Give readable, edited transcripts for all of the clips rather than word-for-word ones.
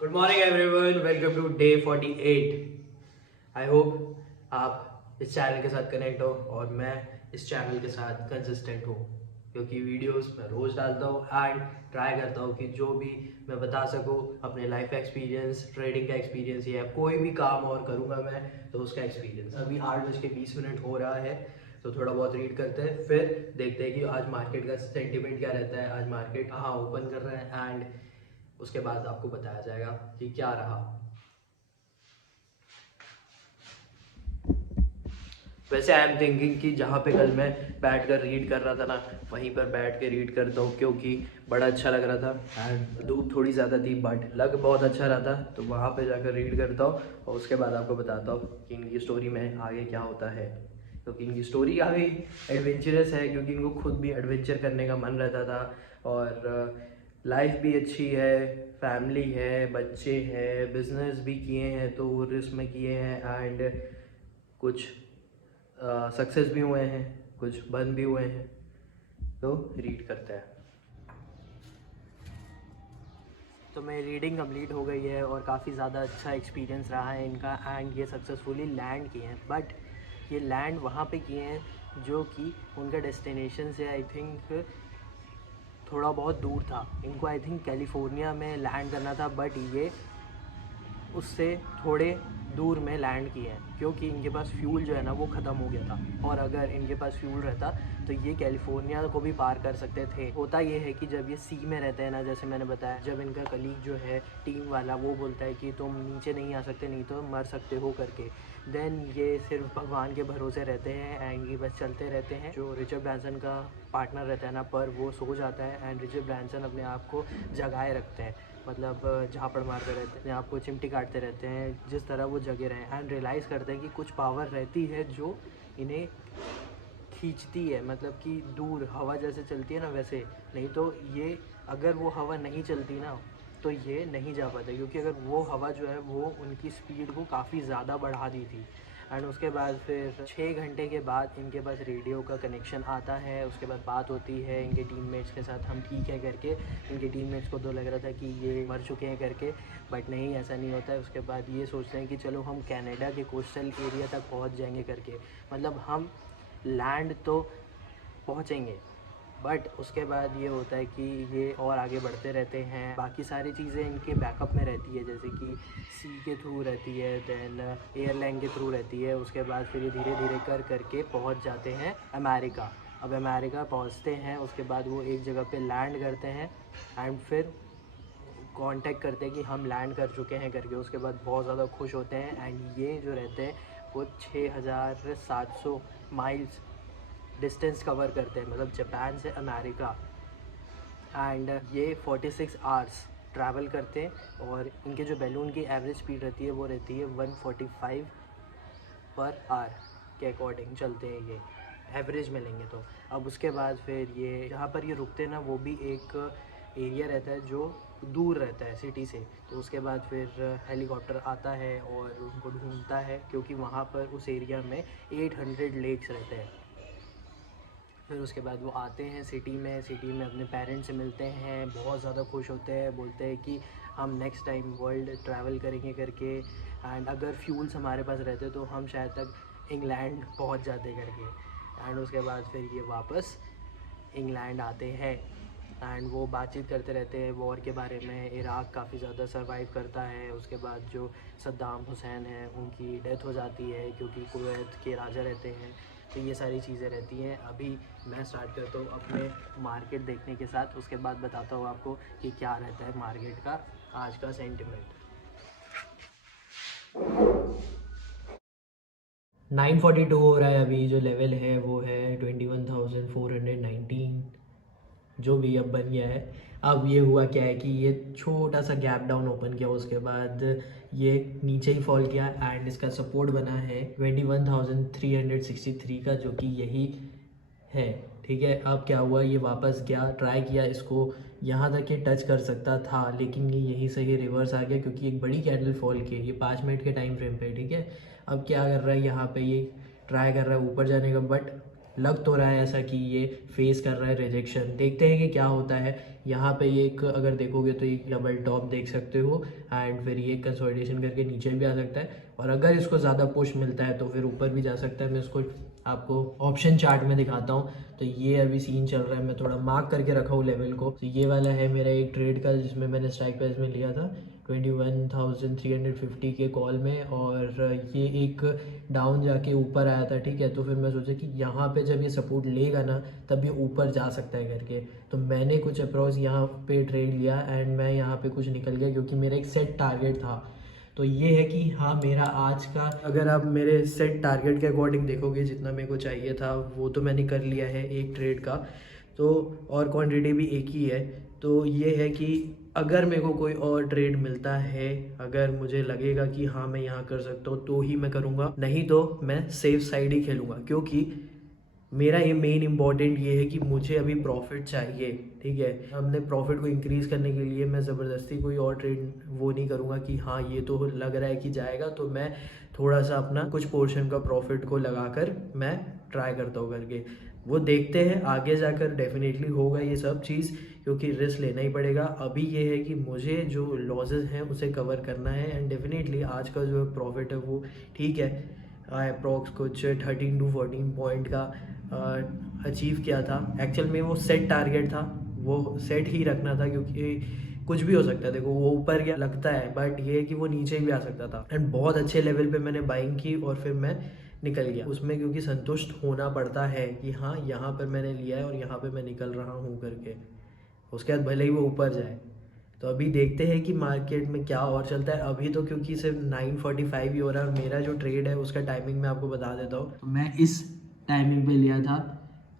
Good morning everyone, welcome to day 48। I hope आप इस channel के साथ कनेक्ट हो और मैं इस चैनल के साथ कंसिस्टेंट हूँ, क्योंकि वीडियोस मैं रोज़ डालता हूँ एंड ट्राई करता हूँ कि जो भी मैं बता सकूँ अपने लाइफ एक्सपीरियंस, ट्रेडिंग का एक्सपीरियंस या कोई भी काम और करूँगा मैं तो उसका एक्सपीरियंस। अभी 8:20 हो रहा है, तो थोड़ा बहुत रीड करते हैं, फिर देखते हैं कि आज मार्केट का सेंटिमेंट क्या रहता है, आज मार्केट कहाँ ओपन कर रहा है एंड उसके बाद आपको बताया जाएगा कि क्या रहा। वैसे आई एम थिंकिंग कि जहाँ पे कल मैं बैठ कर रीड कर रहा था ना, वहीं पर बैठ के रीड करता हूँ, क्योंकि बड़ा अच्छा लग रहा था एंड धूप थोड़ी ज़्यादा थी बट लग बहुत अच्छा रहा था। तो वहाँ पे जाकर रीड करता हूँ और उसके बाद आपको बताता हूँ कि इनकी स्टोरी में आगे क्या होता है, क्योंकि इनकी स्टोरी काफ़ी एडवेंचरस है, क्योंकि इनको खुद भी एडवेंचर करने का मन रहता था और लाइफ भी अच्छी है, फैमिली है, बच्चे हैं, बिजनेस भी किए हैं तो रिस्क में किए हैं एंड कुछ सक्सेस भी हुए हैं, कुछ बंद भी हुए हैं। तो रीड करते हैं। तो मेरी रीडिंग कंप्लीट हो गई है और काफ़ी ज़्यादा अच्छा एक्सपीरियंस रहा है इनका एंड ये सक्सेसफुली लैंड किए हैं, बट ये लैंड वहाँ पे किए हैं जो कि उनका डेस्टिनेशन से आई थिंक थोड़ा बहुत दूर था। इनको आई थिंक कैलिफोर्निया में लैंड करना था, बट ये उससे थोड़े दूर में लैंड किए हैं, क्योंकि इनके पास फ्यूल जो है ना वो ख़त्म हो गया था। और अगर इनके पास फ्यूल रहता तो ये कैलिफोर्निया को भी पार कर सकते थे। होता ये है कि जब ये सी में रहते हैं ना, जैसे मैंने बताया, जब इनका कलीग जो है टीम वाला वो बोलता है कि तुम नीचे नहीं आ सकते, नहीं तो मर सकते हो करके, देन ये सिर्फ भगवान के भरोसे रहते हैं एंड ये बस चलते रहते हैं। जो रिचर्ड ब्रांसन का पार्टनर रहता है ना, पर वो सो जाता है एंड रिचर्ड ब्रांसन अपने आप को जगाए रखते हैं, मतलब झापड़ मारते रहते हैं, आपको चिमटी काटते रहते हैं, जिस तरह वो जगे रहे एंड रियलाइज़ करते हैं कि कुछ पावर रहती है जो इन्हें खींचती है, मतलब कि दूर हवा जैसे चलती है ना वैसे। नहीं तो ये, अगर वो हवा नहीं चलती ना तो ये नहीं जा पाते, क्योंकि अगर वो हवा जो है वो उनकी स्पीड को काफ़ी ज़्यादा बढ़ा दी थी। एंड उसके बाद फिर 6 घंटे के बाद इनके पास रेडियो का कनेक्शन आता है। उसके बाद बात होती है इनके टीममेट्स के साथ, हम ठीक है करके। इनके टीममेट्स को तो लग रहा था कि ये मर चुके हैं करके, बट नहीं, ऐसा नहीं होता है। उसके बाद ये सोचते हैं कि चलो हम कनाडा के कोस्टल एरिया तक पहुंच जाएंगे करके, मतलब हम लैंड तो पहुंचेंगे। बट उसके बाद ये होता है कि ये और आगे बढ़ते रहते हैं, बाकी सारी चीज़ें इनके बैकअप में रहती है, जैसे कि सी के थ्रू रहती है, देन एयरलाइन के थ्रू रहती है। उसके बाद फिर ये धीरे धीरे कर करके पहुंच जाते हैं अमेरिका। अब अमेरिका पहुंचते हैं, उसके बाद वो एक जगह पे लैंड करते हैं एंड फिर कांटेक्ट करते हैं कि हम लैंड कर चुके हैं करके। उसके बाद बहुत ज़्यादा खुश होते हैं एंड ये जो रहते हैं वो 6700 माइल्स डिस्टेंस कवर करते हैं, मतलब जापान से अमेरिका। एंड ये 46 आवर्स ट्रैवल करते हैं और इनके जो बैलून की एवरेज स्पीड रहती है वो रहती है 145 पर आवर के अकॉर्डिंग चलते हैं ये, एवरेज में लेंगे तो। अब उसके बाद फिर ये जहाँ पर ये रुकते हैं ना, वो भी एक एरिया रहता है जो दूर रहता है सिटी से। तो उसके बाद फिर हेलीकॉप्टर आता है और उनको ढूंढता है, क्योंकि वहाँ पर उस एरिया में 800 लेक्स रहते हैं। फिर उसके बाद वो आते हैं सिटी में, सिटी में अपने पेरेंट्स से मिलते हैं, बहुत ज़्यादा खुश होते हैं, बोलते हैं कि हम नेक्स्ट टाइम वर्ल्ड ट्रैवल करेंगे करके एंड अगर फ्यूल्स हमारे पास रहते तो हम शायद तक इंग्लैंड पहुंच जाते करके। एंड उसके बाद फिर ये वापस इंग्लैंड आते हैं एंड वो बातचीत करते रहते हैं वॉर के बारे में। इराक़ काफ़ी ज़्यादा सरवाइव करता है। उसके बाद जो सद्दाम हुसैन हैं उनकी डेथ हो जाती है, क्योंकि कुवैत के राजा रहते हैं। तो ये सारी चीज़ें रहती हैं। अभी मैं स्टार्ट करता हूँ अपने मार्केट देखने के साथ, उसके बाद बताता हूँ आपको कि क्या रहता है मार्केट का आज का सेंटिमेंट। 942 हो रहा है अभी, जो लेवल है वो है 21,419, जो भी अब बन गया है। अब ये हुआ क्या है कि ये छोटा सा गैप डाउन ओपन किया, उसके बाद ये नीचे ही फॉल किया एंड इसका सपोर्ट बना है 21,363 का, जो कि यही है। ठीक है, अब क्या हुआ, ये वापस गया, ट्राई किया इसको, यहाँ तक ये टच कर सकता था, लेकिन ये यहीं से ही रिवर्स आ गया, क्योंकि एक बड़ी कैंडल फॉल की, ये 5 मिनट के टाइम फ्रेम पे। ठीक है, अब क्या कर रहा है, यहाँ पे ये ट्राई कर रहा है ऊपर जाने का, बट लग तो रहा है ऐसा कि ये फेस कर रहा है रिजेक्शन। देखते हैं कि क्या होता है। यहाँ पे ये एक अगर देखोगे तो एक डबल टॉप देख सकते हो, एंड फिर ये कंसोलिडेशन करके नीचे भी आ सकता है, और अगर इसको ज़्यादा पुश मिलता है तो फिर ऊपर भी जा सकता है। मैं इसको आपको ऑप्शन चार्ट में दिखाता हूँ। तो ये अभी सीन चल रहा है, मैं थोड़ा मार्क करके रखा हूँ लेवल को। तो ये वाला है मेरा एक ट्रेड का जिसमें मैंने स्ट्राइक प्राइस में लिया था 21,350 के कॉल में, और ये एक डाउन जाके ऊपर आया था, ठीक है। तो फिर मैं सोचा कि यहाँ पे जब ये सपोर्ट लेगा ना तब ये ऊपर जा सकता है करके, तो मैंने कुछ अप्रोच यहाँ पे ट्रेड लिया एंड मैं यहाँ पे कुछ निकल गया क्योंकि मेरा एक सेट टारगेट था। तो ये है कि हाँ, मेरा आज का अगर आप मेरे सेट टारगेट के अकॉर्डिंग देखोगे जितना मेरे को चाहिए था वो तो मैंने कर लिया है एक ट्रेड का, तो और क्वांटिटी भी एक ही है। तो ये है कि अगर मेरे को कोई और ट्रेड मिलता है, अगर मुझे लगेगा कि हाँ मैं यहाँ कर सकता हूँ तो ही मैं करूँगा, नहीं तो मैं सेफ साइड ही खेलूँगा। क्योंकि मेरा ये मेन इम्पॉर्टेंट ये है कि मुझे अभी प्रॉफिट चाहिए, ठीक है। अपने प्रॉफिट को इंक्रीज़ करने के लिए मैं ज़बरदस्ती कोई और ट्रेड वो नहीं करूँगा कि हाँ ये तो लग रहा है कि जाएगा तो मैं थोड़ा सा अपना कुछ पोर्शन का प्रॉफिट को लगाकर मैं ट्राई करता हूँ करके। वो देखते हैं आगे जाकर डेफिनेटली होगा ये सब चीज़, क्योंकि रिस्क लेना ही पड़ेगा। अभी ये है कि मुझे जो लॉसेस हैं उसे कवर करना है, एंड डेफिनेटली आज का जो प्रॉफिट है वो ठीक है, अप्रॉक्स कुछ 13 to 14 पॉइंट का अचीव किया था। एक्चुअल में वो सेट टारगेट था, वो सेट ही रखना था क्योंकि कुछ भी हो सकता है। देखो वो ऊपर गया लगता है, बट ये है कि वो नीचे भी आ सकता था, एंड बहुत अच्छे लेवल पे मैंने बाइंग की और फिर मैं निकल गया उसमें, क्योंकि संतुष्ट होना पड़ता है कि हाँ यहाँ पर मैंने लिया है और यहाँ पर मैं निकल रहा हूँ करके। उसके बाद भले ही वो ऊपर जाए। तो अभी देखते हैं कि मार्केट में क्या और चलता है। अभी तो क्योंकि सिर्फ 9:45 ही हो रहा है, और मेरा जो ट्रेड है उसका टाइमिंग मैं आपको बता देता हूँ। तो मैं इस टाइमिंग पे लिया था,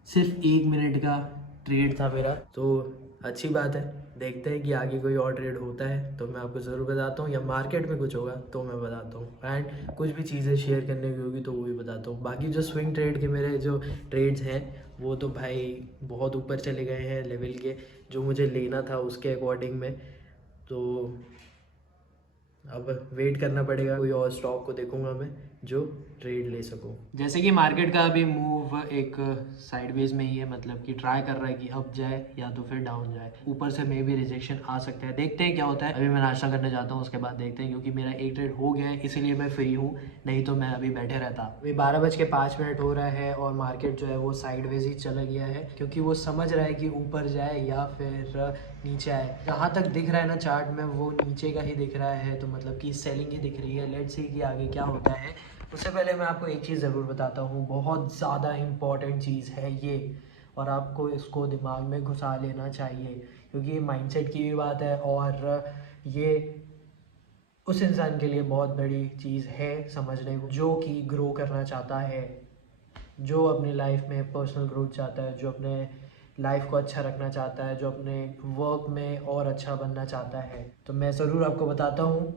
सिर्फ 1 मिनट का ट्रेड था मेरा, तो अच्छी बात है। देखते हैं कि आगे कोई और ट्रेड होता है तो मैं आपको ज़रूर बताता हूँ, या मार्केट में कुछ होगा तो मैं बताता हूँ, एंड कुछ भी चीज़ें शेयर करने की होगी तो वो भी बताता हूँ। बाकी जो स्विंग ट्रेड के मेरे जो ट्रेड्स हैं वो तो भाई बहुत ऊपर चले गए हैं लेवल के, जो मुझे लेना था उसके अकॉर्डिंग में। तो अब वेट करना पड़ेगा, कोई और स्टॉक को देखूंगा मैं जो ट्रेड ले सकूं। जैसे कि मार्केट का अभी मूव एक साइडवेज में ही है, मतलब कि ट्राई कर रहा है कि अप जाए या तो फिर डाउन जाए। ऊपर से मे भी रिजेक्शन आ सकता है, देखते हैं क्या होता है। अभी मैं नाश्ता करने जाता हूँ, उसके बाद देखते हैं, क्योंकि मेरा एक ट्रेड हो गया है इसीलिए मैं फ्री हूँ, नहीं तो मैं अभी बैठे रहता। अभी 12:05 हो रहा है और मार्केट जो है वो साइडवेज ही चला गया है, क्योंकि वो समझ रहा है कि ऊपर जाए या फिर नीचे आए। जहाँ तक दिख रहा है ना चार्ट में वो नीचे का ही दिख रहा है, तो मतलब कि सेलिंग ही दिख रही है। लेट्स सी कि आगे क्या होता है। उससे पहले मैं आपको एक चीज़ ज़रूर बताता हूँ, बहुत ज़्यादा इम्पॉर्टेंट चीज़ है ये, और आपको इसको दिमाग में घुसा लेना चाहिए, क्योंकि ये माइंडसेट की भी बात है और ये उस इंसान के लिए बहुत बड़ी चीज़ है समझने को, जो कि ग्रो करना चाहता है, जो अपनी लाइफ में पर्सनल ग्रोथ चाहता है, जो अपने लाइफ को अच्छा रखना चाहता है, जो अपने वर्क में और अच्छा बनना चाहता है। तो मैं ज़रूर आपको बताता हूँ,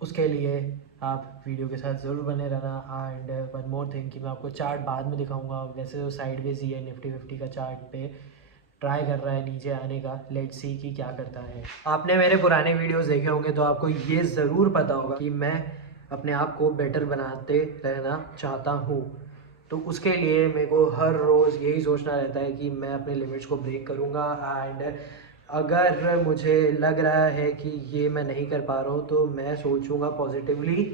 उसके लिए आप वीडियो के साथ ज़रूर बने रहना। एंड वन मोर थिंग कि मैं आपको चार्ट बाद में दिखाऊंगा। वैसे तो साइडवेज ही है, निफ्टी 50 का चार्ट पे ट्राई कर रहा है नीचे आने का। लेट्स सी कि क्या करता है। आपने मेरे पुराने वीडियोस देखे होंगे तो आपको ये ज़रूर पता होगा कि मैं अपने आप को बेटर बनाते रहना चाहता हूँ। तो उसके लिए मेरे को हर रोज़ यही सोचना रहता है कि मैं अपने लिमिट्स को ब्रेक करूँगा, एंड अगर मुझे लग रहा है कि ये मैं नहीं कर पा रहा हूँ तो मैं सोचूंगा पॉजिटिवली,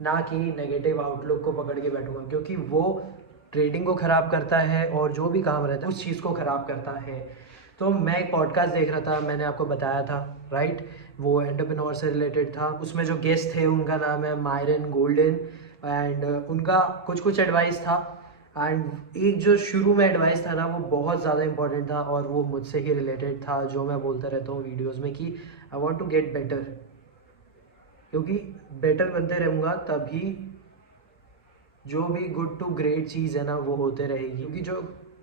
ना कि नेगेटिव आउटलुक को पकड़ के बैठूंगा, क्योंकि वो ट्रेडिंग को ख़राब करता है और जो भी काम रहता है उस चीज़ को ख़राब करता है। तो मैं एक पॉडकास्ट देख रहा था, मैंने आपको बताया था राइट, वो एंटरप्रेन्योर से रिलेटेड था। उसमें जो गेस्ट थे उनका नाम है मायरन गोल्डन, एंड उनका कुछ एडवाइस था, एंड एक जो शुरू में एडवाइस था ना वो बहुत ज़्यादा इंपॉर्टेंट था, और वो मुझसे ही रिलेटेड था, जो मैं बोलता रहता हूँ वीडियोस में कि I want to get better, क्योंकि बेटर बनते रहूँगा तभी जो भी गुड टू ग्रेट चीज़ है ना वो होते रहेगी। क्योंकि जो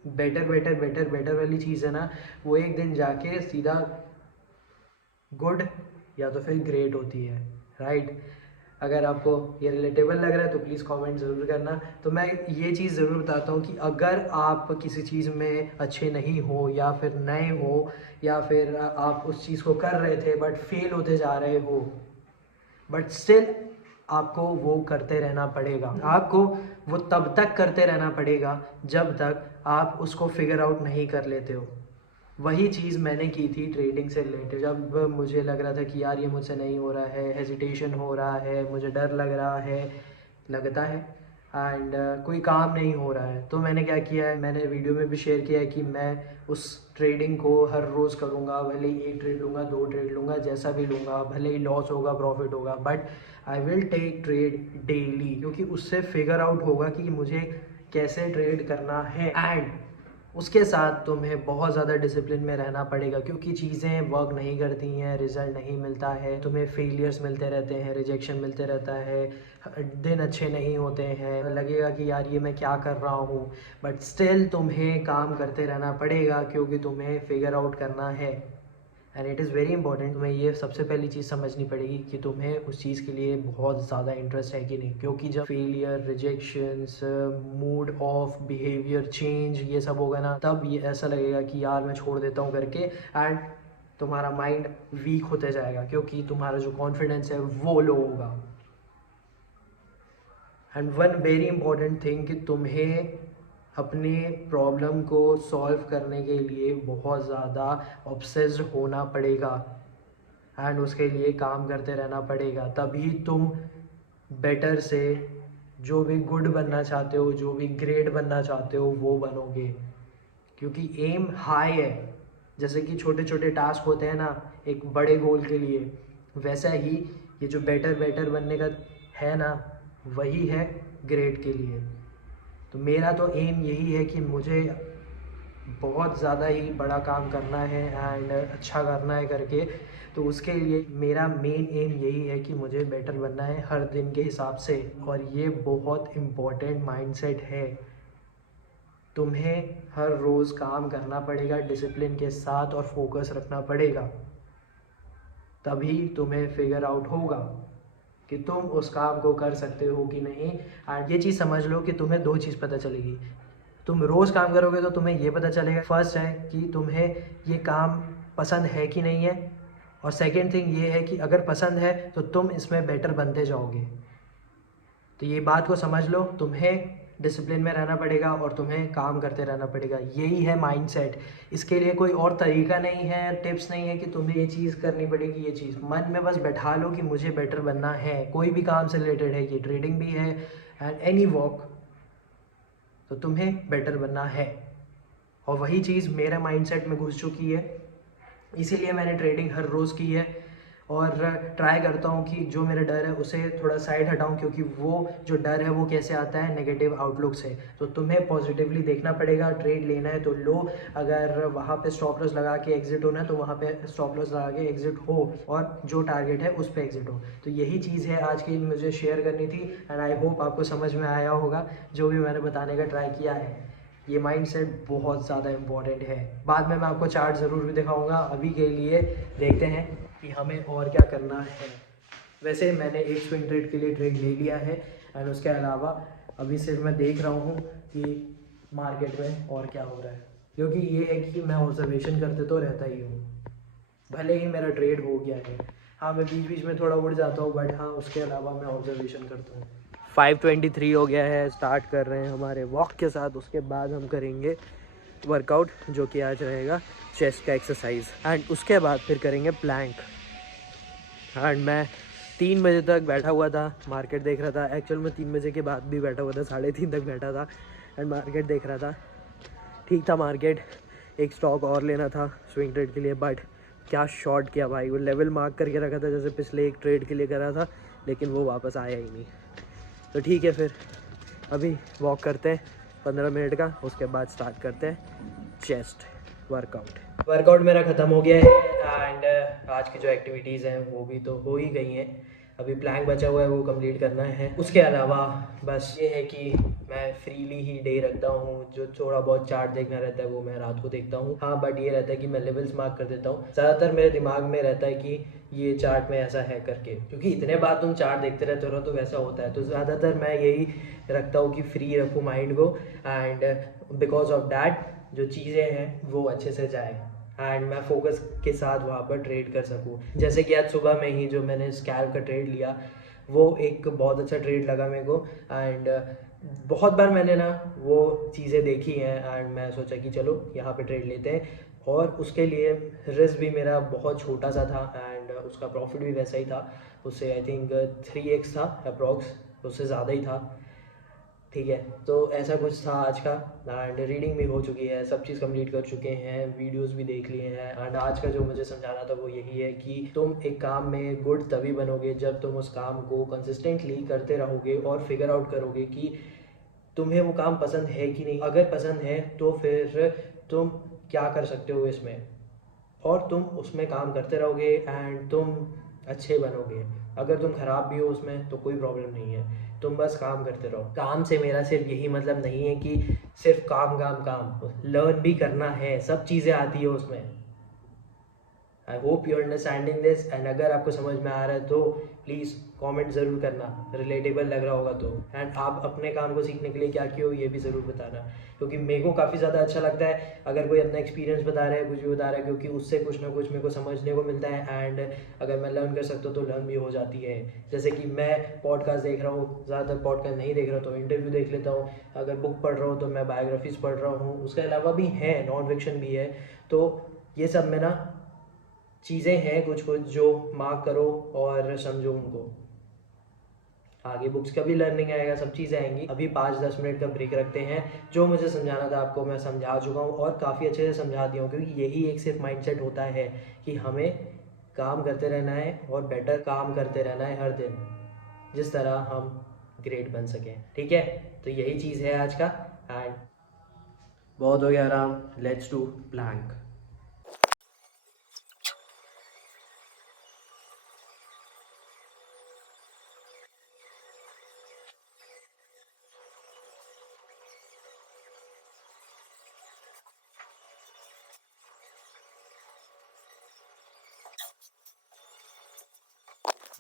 बेटर बेटर बेटर बेटर वाली चीज़ है ना वो एक दिन जाके सीधा गुड या तो फिर ग्रेट होती है, राइट। अगर आपको ये रिलेटेबल लग रहा है तो प्लीज़ कमेंट ज़रूर करना। तो मैं ये चीज़ ज़रूर बताता हूँ कि अगर आप किसी चीज़ में अच्छे नहीं हो, या फिर नए हो, या फिर आप उस चीज़ को कर रहे थे बट फेल होते जा रहे हो, बट स्टिल आपको वो करते रहना पड़ेगा। आपको वो तब तक करते रहना पड़ेगा जब तक आप उसको फिगर आउट नहीं कर लेते हो। वही चीज़ मैंने की थी ट्रेडिंग से रिलेटेड। जब मुझे लग रहा था कि यार ये मुझसे नहीं हो रहा है, हेजिटेशन हो रहा है, मुझे डर लग रहा है, लगता है, एंड कोई काम नहीं हो रहा है, तो मैंने क्या किया है, मैंने वीडियो में भी शेयर किया है कि मैं उस ट्रेडिंग को हर रोज़ करूँगा। भले ही 1 ट्रेड लूँगा, 2 ट्रेड लूँगा, जैसा भी लूँगा, भले ही लॉस होगा प्रॉफिट होगा, but I will take trade daily, क्योंकि उससे फिगर आउट होगा कि मुझे कैसे ट्रेड करना है। एंड उसके साथ तुम्हें बहुत ज़्यादा डिसिप्लिन में रहना पड़ेगा, क्योंकि चीज़ें वर्क नहीं करती हैं, रिज़ल्ट नहीं मिलता है, तुम्हें फेलियर्स मिलते रहते हैं, रिजेक्शन मिलते रहता है, दिन अच्छे नहीं होते हैं, लगेगा कि यार ये मैं क्या कर रहा हूँ, बट स्टिल तुम्हें काम करते रहना पड़ेगा, क्योंकि तुम्हें फिगर आउट करना है। And it is very important, तुम्हें ये सबसे पहली चीज़ समझनी पड़ेगी कि तुम्हें उस चीज़ के लिए बहुत ज़्यादा इंटरेस्ट है कि नहीं। क्योंकि जब failure, rejections, mood off, behaviour change ये सब होगा ना, तब ये ऐसा लगेगा कि यार मैं छोड़ देता हूँ करके, एंड तुम्हारा माइंड वीक होते जाएगा, क्योंकि तुम्हारा जो कॉन्फिडेंस है वो लो होगा। And one very important thing कि तुम्हें अपने प्रॉब्लम को सॉल्व करने के लिए बहुत ज़्यादा ऑब्सेस्ड होना पड़ेगा, एंड उसके लिए काम करते रहना पड़ेगा। तभी तुम बेटर से, जो भी गुड बनना चाहते हो, जो भी ग्रेट बनना चाहते हो, वो बनोगे। क्योंकि एम हाई है, जैसे कि छोटे छोटे टास्क होते हैं ना एक बड़े गोल के लिए, वैसा ही ये जो बेटर बनने का है ना, वही है ग्रेड के लिए। तो मेरा तो एम यही है कि मुझे बहुत ज़्यादा ही बड़ा काम करना है एंड अच्छा करना है करके, तो उसके लिए मेरा मेन एम यही है कि मुझे बेटर बनना है हर दिन के हिसाब से। और ये बहुत इम्पोर्टेंट माइंडसेट है। तुम्हें हर रोज़ काम करना पड़ेगा डिसिप्लिन के साथ और फोकस रखना पड़ेगा, तभी तुम्हें फिगर आउट होगा कि तुम उस काम को कर सकते हो कि नहीं। एंड ये चीज़ समझ लो कि तुम्हें 2 चीज़ पता चलेगी। तुम रोज़ काम करोगे तो तुम्हें ये पता चलेगा, फर्स्ट है कि तुम्हें ये काम पसंद है कि नहीं है, और सेकंड थिंग ये है कि अगर पसंद है तो तुम इसमें बेटर बनते जाओगे। तो ये बात को समझ लो, तुम्हें डिसिप्लिन में रहना पड़ेगा और तुम्हें काम करते रहना पड़ेगा। यही है माइंडसेट। इसके लिए कोई और तरीका नहीं है, टिप्स नहीं है कि तुम्हें ये चीज़ करनी पड़ेगी। ये चीज़ मन में बस बैठा लो कि मुझे बेटर बनना है। कोई भी काम से रिलेटेड है, ये ट्रेडिंग भी है एंड एनी वर्क, तो तुम्हें बेटर बनना है। और वही चीज़ मेरे माइंडसेट में घुस चुकी है, इसीलिए मैंने ट्रेडिंग हर रोज़ की है। और ट्राई करता हूँ कि जो मेरा डर है उसे थोड़ा साइड हटाऊँ, क्योंकि वो जो डर है वो कैसे आता है, नेगेटिव आउटलुक से। तो तुम्हें पॉजिटिवली देखना पड़ेगा। ट्रेड लेना है तो लो, अगर वहाँ पे स्टॉप लॉस लगा के एग्जिट होना है तो वहाँ पे स्टॉप लॉस लगा के एग्जिट हो, और जो टारगेट है उस पर एग्जिट हो। तो यही चीज़ है आज की मुझे शेयर करनी थी, एंड आई होप आपको समझ में आया होगा जो भी मैंने बताने का ट्राई किया है। ये माइंडसेट बहुत ज़्यादा इम्पॉर्टेंट है। बाद में मैं आपको चार्ट ज़रूर भी दिखाऊंगा। अभी के लिए देखते हैं कि हमें और क्या करना है। वैसे मैंने एक स्विंग ट्रेड के लिए ट्रेड ले लिया है, एंड उसके अलावा अभी सिर्फ मैं देख रहा हूँ कि मार्केट में और क्या हो रहा है, क्योंकि ये है कि मैं ऑब्जर्वेशन करते तो रहता ही हूँ। भले ही मेरा ट्रेड हो गया है, हाँ मैं बीच बीच में थोड़ा उड़ जाता हूँ, बट हाँ उसके अलावा मैं ऑब्जर्वेशन करता हूँ। 5:23 हो गया है, स्टार्ट कर रहे हैं हमारे वॉक के साथ। उसके बाद हम करेंगे वर्कआउट, जो कि आज रहेगा चेस्ट का एक्सरसाइज, एंड उसके बाद फिर करेंगे प्लैंक। एंड मैं 3 बजे तक बैठा हुआ था, मार्केट देख रहा था। एक्चुअल में 3 बजे के बाद भी बैठा हुआ था, 3:30 तक बैठा था एंड मार्केट देख रहा था। ठीक था मार्केट, एक स्टॉक और लेना था स्विंग ट्रेड के लिए, बट क्या शॉर्ट किया भाई। वो लेवल मार्क करके रखा था जैसे पिछले एक ट्रेड के लिए करा था, लेकिन वो वापस आया ही नहीं। तो ठीक है, फिर अभी वॉक करते हैं 15 मिनट का, उसके बाद स्टार्ट करते हैं चेस्ट वर्कआउट मेरा ख़त्म हो गया है, एंड आज की जो एक्टिविटीज़ हैं वो भी तो हो ही गई हैं। अभी प्लैंक बचा हुआ है, वो कंप्लीट करना है। उसके अलावा बस ये है कि मैं फ्रीली ही डे रखता हूँ। जो थोड़ा बहुत चार्ट देखना रहता है वो मैं रात को देखता हूँ। हाँ, बट ये रहता है कि मैं लेवल्स मार्क कर देता हूँ। ज़्यादातर मेरे दिमाग में रहता है कि ये चार्ट में ऐसा है करके, क्योंकि इतने बार तुम चार्ट देखते रहते हो तो वैसा होता है। तो ज़्यादातर मैं यही रखता हूँ कि फ्री रखूँ माइंड को, एंड बिकॉज ऑफ डैट जो चीज़ें हैं वो अच्छे से जाए, एंड मैं फोकस के साथ वहाँ पर ट्रेड कर सकूँ। जैसे कि आज सुबह में ही जो मैंने स्कैल्प का ट्रेड लिया, वो एक बहुत अच्छा ट्रेड लगा मेरे को। एंड बहुत बार मैंने ना वो चीज़ें देखी हैं एंड मैं सोचा कि चलो यहाँ पे ट्रेड लेते हैं। और उसके लिए रिस्क भी मेरा बहुत छोटा सा था एंड उसका प्रॉफिट भी वैसा ही था, उससे आई थिंक 3x था अप्रॉक्स, उससे ज़्यादा ही था। ठीक है, तो ऐसा कुछ था आज का। एंड रीडिंग भी हो चुकी है, सब चीज़ कंप्लीट कर चुके हैं, वीडियोस भी देख लिए हैं। एंड आज का जो मुझे समझाना था वो यही है कि तुम एक काम में गुड तभी बनोगे जब तुम उस काम को कंसिस्टेंटली करते रहोगे और फिगर आउट करोगे कि तुम्हें वो काम पसंद है कि नहीं। अगर पसंद है तो फिर तुम क्या कर सकते हो इसमें, और तुम उसमें काम करते रहोगे एंड तुम अच्छे बनोगे। अगर तुम ख़राब भी हो उसमें तो कोई प्रॉब्लम नहीं है, तुम बस काम करते रहो। काम से मेरा सिर्फ यही मतलब नहीं है कि सिर्फ काम काम काम, लर्न भी करना है, सब चीज़ें आती है उसमें। I hope you understanding this. And अगर आपको समझ में आ रहा है तो प्लीज़ कमेंट ज़रूर करना, रिलेटेबल लग रहा होगा तो। एंड आप अपने काम को सीखने के लिए क्या किए हो ये भी ज़रूर बताना, क्योंकि मेरे को काफ़ी ज़्यादा अच्छा लगता है अगर कोई अपना एक्सपीरियंस बता रहा है, कुछ भी बता रहा है, क्योंकि उससे कुछ ना कुछ मेरे को समझने को मिलता है। एंड अगर मैं लर्न कर सकता हूँ तो लर्न भी हो जाती है। जैसे कि मैं पॉडकास्ट देख रहा हूँ, ज़्यादातर पॉडकास्ट नहीं देख रहा तो इंटरव्यू देख लेता हूँ। अगर बुक पढ़ रहा हूँ तो मैं बायोग्राफीज़ पढ़ रहा हूँ, उसके अलावा भी है, नॉन फिक्शन भी है। तो ये सब में ना चीज़ें हैं कुछ कुछ जो मार्क करो और समझो उनको। आगे बुक्स का भी लर्निंग आएगा, सब चीज़ें आएंगी। अभी 5-10 मिनट का ब्रेक रखते हैं। जो मुझे समझाना था आपको मैं समझा चुका हूँ और काफ़ी अच्छे से समझा दिया हूँ, क्योंकि यही एक सिर्फ माइंडसेट होता है कि हमें काम करते रहना है और बेटर काम करते रहना है हर दिन, जिस तरह हम ग्रेट बन सकें। ठीक है, तो यही चीज़ है आज का। एंड बहुत हो गया आराम, लेट्स डू प्लैंक।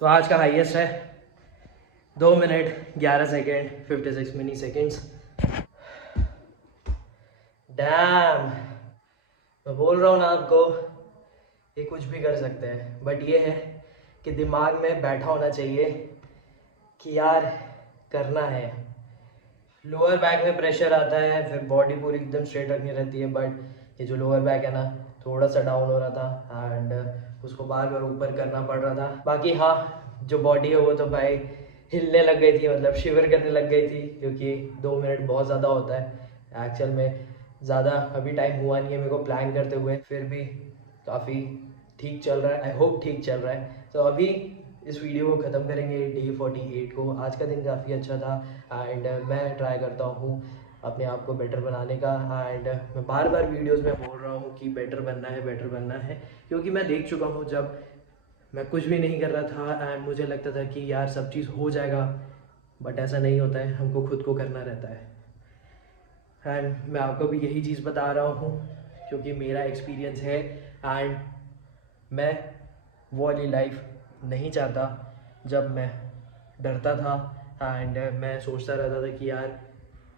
तो आज का हाईएस्ट है 2 minute 11 second 56 mini seconds. Dam, मैं बोल रहा हूँ ना आपको, ये कुछ भी कर सकते हैं, बट ये है कि दिमाग में बैठा होना चाहिए कि यार करना है। लोअर बैक में प्रेशर आता है, फिर बॉडी पूरी एकदम स्ट्रेट रखनी रहती है, बट ये जो लोअर बैक है ना थोड़ा सा डाउन हो रहा था एंड उसको बार बार ऊपर करना पड़ रहा था। बाकी हाँ, जो बॉडी है वो तो भाई हिलने लग गई थी, मतलब शिवर करने लग गई थी, क्योंकि 2 मिनट बहुत ज़्यादा होता है। एक्चुअल में ज़्यादा अभी टाइम हुआ नहीं है मेरे को प्लान करते हुए, फिर भी काफ़ी ठीक चल रहा है, आई होप ठीक चल रहा है। तो अभी इस वीडियो को ख़त्म करेंगे डे 48 को। आज का दिन काफ़ी अच्छा था एंड मैं ट्राई करता हूँ अपने आप को बेटर बनाने का। एंड मैं बार बार वीडियोस में बोल रहा हूँ कि बेटर बनना है, बेटर बनना है, क्योंकि मैं देख चुका हूँ जब मैं कुछ भी नहीं कर रहा था एंड मुझे लगता था कि यार सब चीज़ हो जाएगा, बट ऐसा नहीं होता है, हमको खुद को करना रहता है। एंड मैं आपको भी यही चीज़ बता रहा हूँ क्योंकि मेरा एक्सपीरियंस है एंड मैं वो वाली लाइफ नहीं चाहता जब मैं डरता था एंड मैं सोचता रहता था कि यार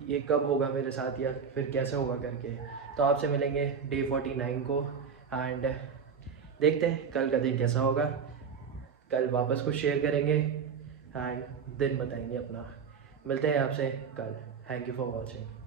ये कब होगा मेरे साथ या फिर कैसे होगा करके। तो आपसे मिलेंगे डे 49 को एंड देखते हैं कल का दिन कैसा होगा। कल वापस कुछ शेयर करेंगे एंड दिन बताएंगे अपना। मिलते हैं आपसे कल। Thank you for watching.